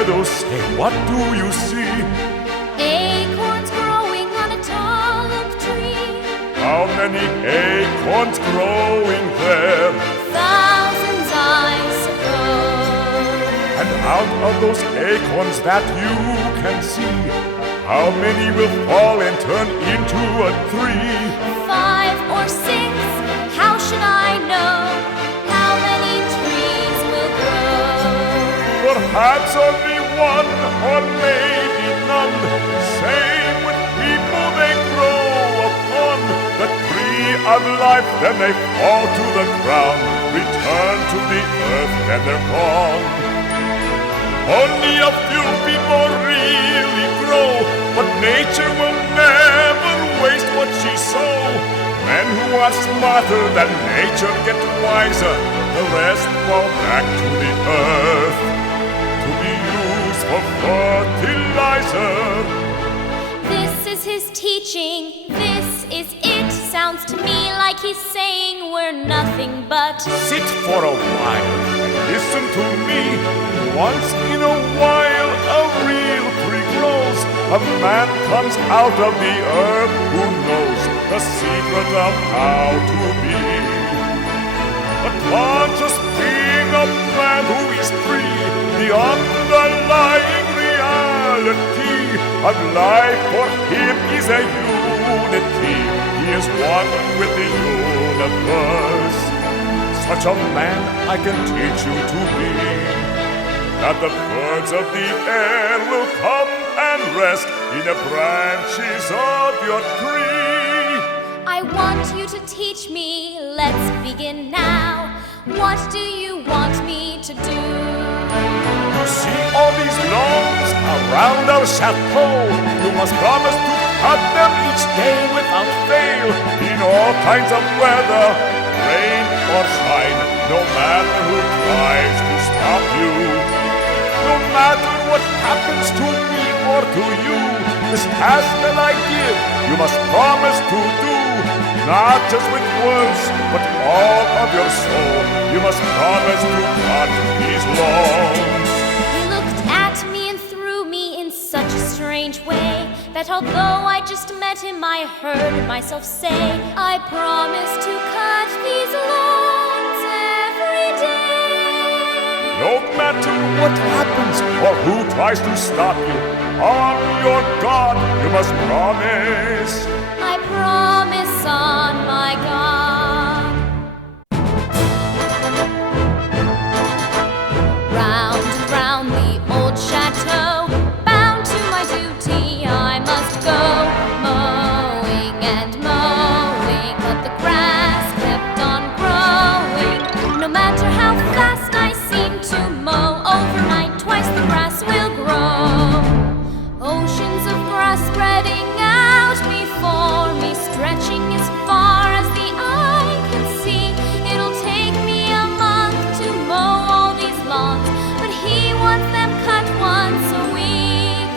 meadow, say, what do you see? Acorns growing on a tall oak tree. How many acorns growing there? Thousands, I suppose. And out of those acorns that you can see, how many will fall and turn into a tree? 5 or 6, how should I know how many trees will grow? Perhaps only one, or maybe none. Same with people, they grow upon the tree of life, then they fall to the ground, return to the earth, then they're gone. Only a few people really grow, but nature will never waste what she sows. Men who are smarter than nature get wiser, the rest fall back to the earth to be used for fertilizer. This is his teaching, this is it. Sounds to me like he's saying we're nothing but. Sit for a while and listen to me. Once in a while a real tree grows. A man comes out of the earth who knows the secret of how to be. A conscious being, a man who is free. The underlying reality of life for him is a unity. He is one with the universe. Such a man I can teach you to be, that the birds of the air will come and rest in the branches of your tree. I want you to teach me, let's begin now. What do you want me to do? You see all these lawns around our chateau? You must promise to cut them each day without fail, in all kinds of weather, rain or shine, no matter who tries to stop you. No matter what happens to me or to you, this task that I give, you must promise to do, not just with words, but all of your soul. You must promise to cut these lawns. He looked at me and threw me in such a strange way that although I just met him, I heard myself say, I promise to cut these lawns every day. No matter what happens or who tries to stop you, on your God you must promise. I promise on my God. Round and round the old chateau, bound to my duty I must go, mowing and mowing, but the grass kept on growing. No matter how fast I seem to mow, overnight twice the grass will grow. Oceans of grass spreading out before me, stretching as far as the eye can see. It'll take me a month to mow all these lawns, but he wants them cut once a week.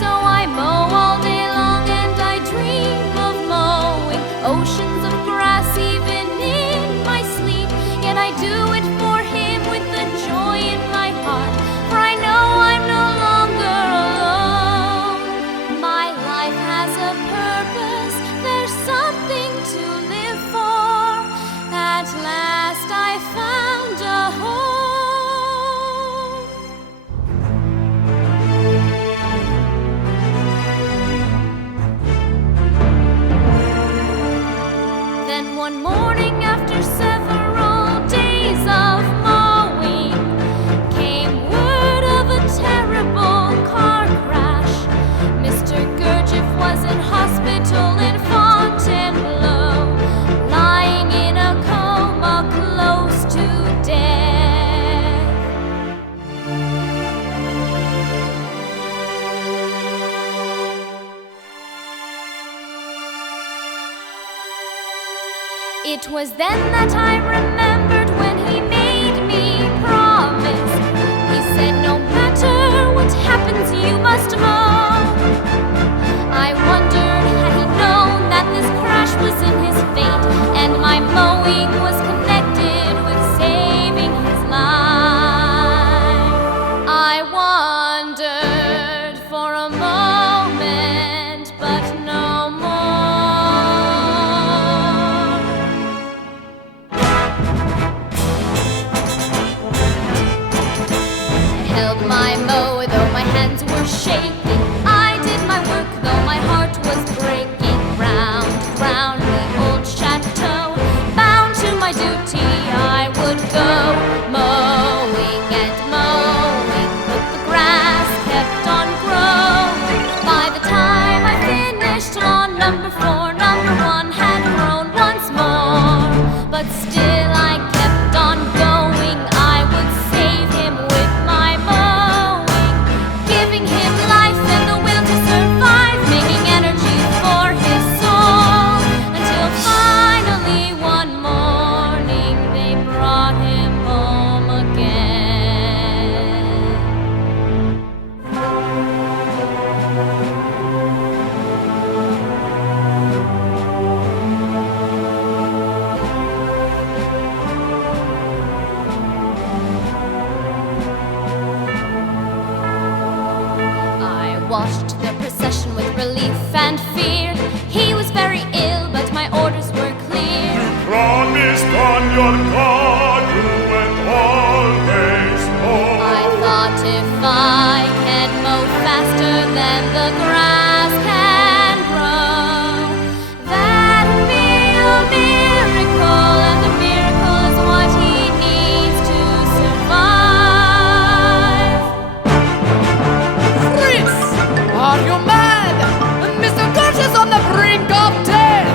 So I mow all day long and I dream of mowing oceans of grass even in my sleep. Yet I do it for him with the joy in my heart, for I know I'm no longer alone. My life has a purpose, there's something to live for. At last I found a home. Then one morning after several days of mowing, came word of a terrible car crash. Mr. Gurdjieff was in hospital in Fontainebleau, lying in a coma close to death. It was then that I remembered when he made me promise. He said, no matter what happens, you must mow. I wondered, had he known that this crash was in his fate, and my mowing was connected with saving his life? I wondered. watched the procession with relief and fear. He was very ill, but my orders were clear. You promised on your God you would always hold. I thought if I can mow faster than the grass can grow, that'd be a miracle, and the miracle is what he needs to survive. Fritz! Are you mad? Mr. Gurdjieff's on the brink of death!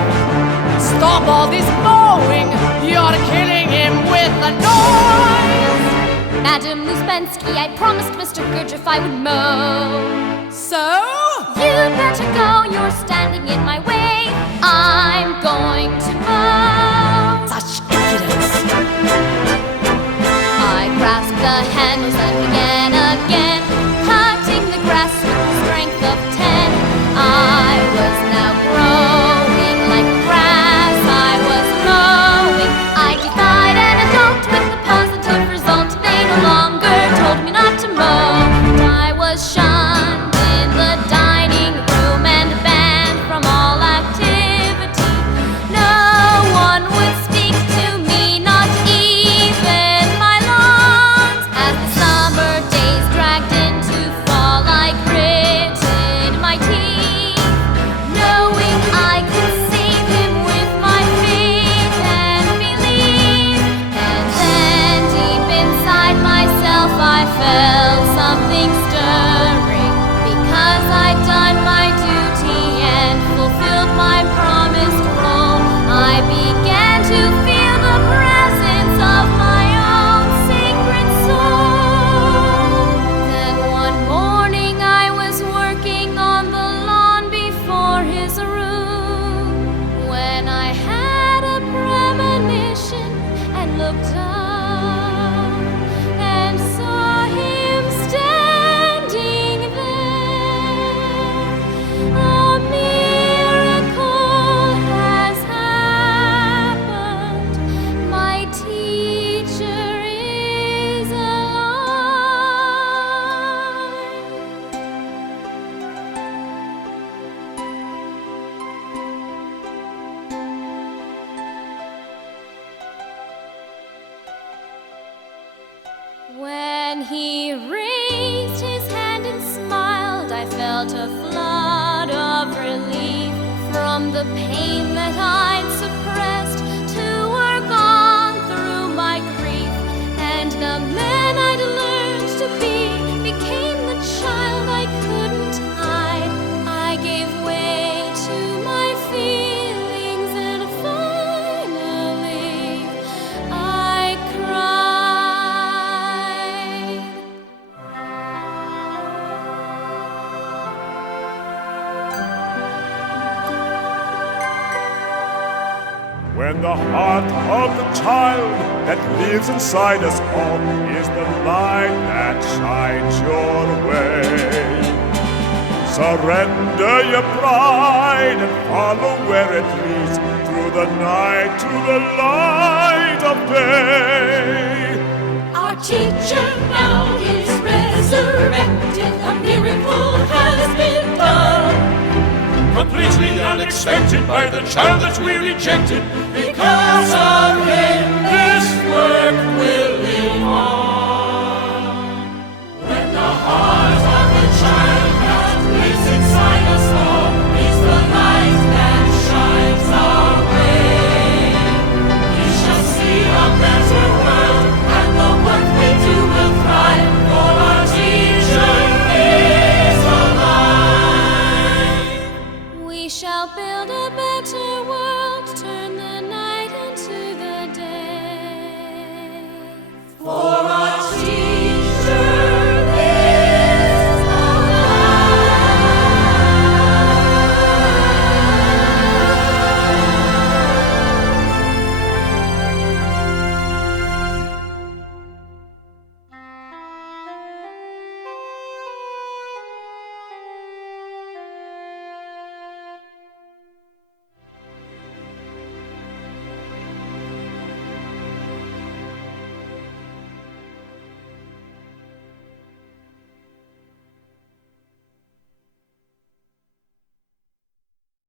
Stop all this mowing! You're killing him with the noise! Madam Luspensky, I promised Mr. Gurdjieff I would mow. So? You'd better go, you're standing in my way. I'm going to mow. Such impudence! I grasped the handles and began again, cutting the grass with the strength of 10. I was now growing like the grass I was mowing. I defied an adult with the positive result. They no longer told me not to mow. I was shunned in the dining room and banned from all activity. No one would speak to me, not even my lawns. As the summer days dragged into fall, I gritted my teeth, knowing I could save him with my faith and belief. And then deep inside myself I felt something stirring, because I'd done my duty and fulfilled my promised role. I began to feel the presence of my own sacred soul. Then one morning I was working on the lawn before his room, when I had a premonition and looked up and saw him standing there. A miracle has happened. My teacher is alive. When he raised his hand and smiled, I felt a flood of relief from the pain that I'd suppressed to work on through my grief. And the man I'd learned to be became the child I couldn't hide. I gave way to my feelings and finally I cried. When the heart of the child that lives inside us all is the light that shines your way. Surrender your pride and follow where it leads, through the night to the light of day. Our teacher now is resurrected. A miracle has been done. Completely unexpected by the child that we rejected because of him.